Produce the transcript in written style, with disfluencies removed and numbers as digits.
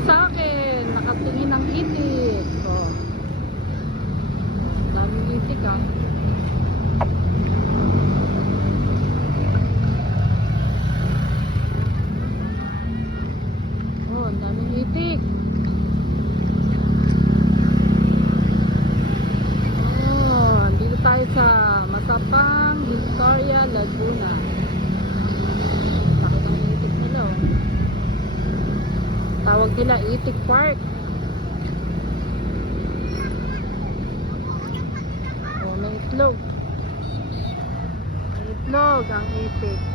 nakatingin sa akin. Nakatingin ng itik. Oh. Daming itik ah. Oh, daming itik. Oh, dito tayo sa Matapang, Victoria, Laguna. Bakit ang itik nila oh. Tawag nila Itik Park. Oh, may itlog. May itlog ang itik.